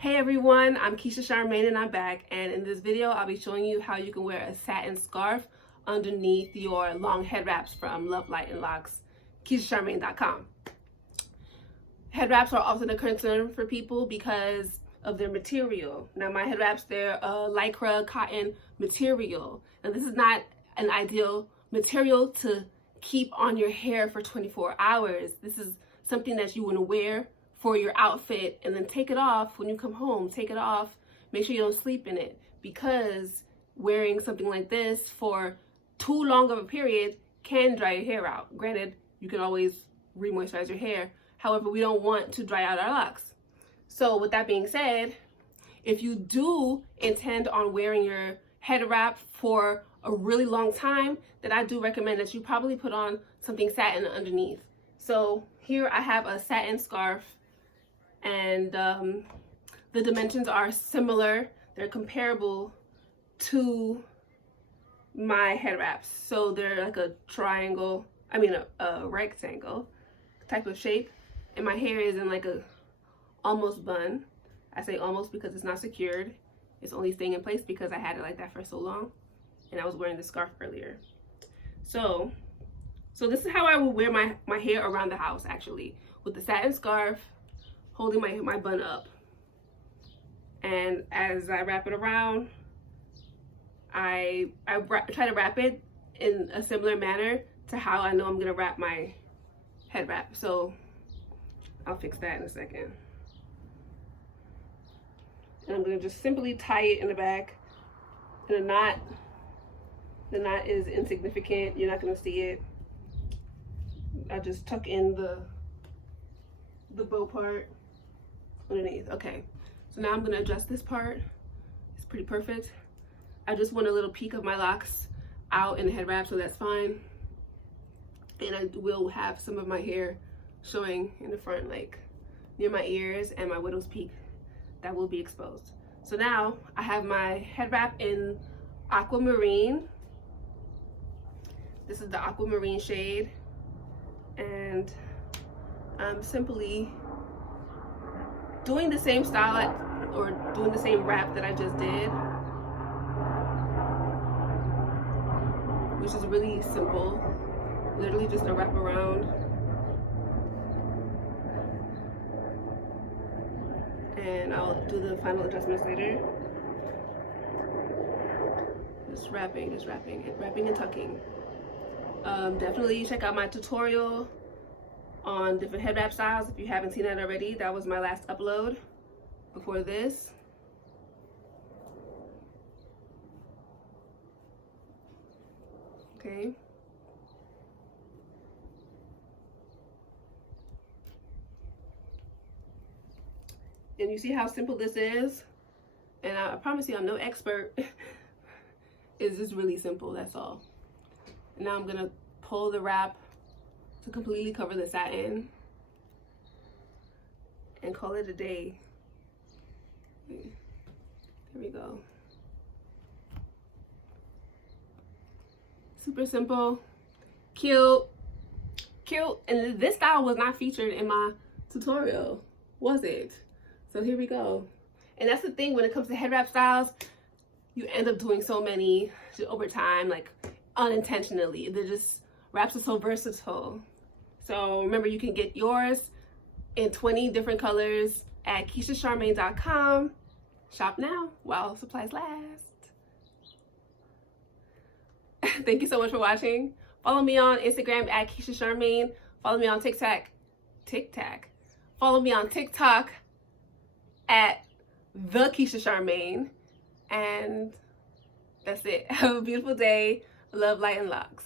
Hey everyone, I'm Keisha Charmaine and I'm back, and in this video I'll be showing you how you can wear a satin scarf underneath your long head wraps from Love, Light and Locks, KeishaCharmaine.com. Head wraps are often a concern for people because of their material. Now my head wraps, they're a lycra cotton material, and this is not an ideal material to keep on your hair for 24 hours. This is something that you want to wear for your outfit and then take it off when you come home. Take it off, make sure you don't sleep in it, because wearing something like this for too long of a period can dry your hair out. Granted, you can always re-moisturize your hair. However, we don't want to dry out our locks. So with that being said, if you do intend on wearing your head wrap for a really long time, then I do recommend that you probably put on something satin underneath. So here I have a satin scarf, and the dimensions are similar. They're comparable to my head wraps. So they're like a triangle, a rectangle type of shape. And my hair is in like a almost bun. I say almost because it's not secured. It's only staying in place because I had it like that for so long. And I was wearing the scarf earlier. So this is how I would wear my hair around the house, actually, with the satin scarf, holding my bun up. And as I wrap it around, I try to wrap it in a similar manner to how I know I'm gonna wrap my head wrap. So I'll fix that in a second. And I'm gonna just simply tie it in the back. And the knot is insignificant. You're not gonna see it. I just tuck in the bow part underneath. Okay, so now I'm gonna adjust this part. It's pretty perfect. I just want a little peek of my locks out in the head wrap, so that's fine. And I will have some of my hair showing in the front, like near my ears and my widow's peak, that will be exposed. So now I have my head wrap in aquamarine. This is the aquamarine shade, and I'm simply doing the same style or doing the same wrap that I just did, which is really simple, literally just a wrap around. And I'll do the final adjustments later. Just wrapping and tucking. Definitely check out my tutorial on different head wrap styles if you haven't seen that already. That was my last upload before this. Okay. And you see how simple this is? And I promise you I'm no expert. It's just really simple, that's all. And now I'm gonna pull the wrap to completely cover the satin and call it a day. There we go. Super simple, cute. And this style was not featured in my tutorial, was it? So here we go. And that's the thing when it comes to head wrap styles, you end up doing so many over time, like unintentionally. They're just, wraps are so versatile. So remember, you can get yours in 20 different colors at KeishaCharmaine.com. Shop now while supplies last. Thank you so much for watching. Follow me on Instagram at Keisha Charmaine. Follow me on TikTok. Follow me on TikTok at the Keisha Charmaine. And that's it. Have a beautiful day. Love, light, and locks.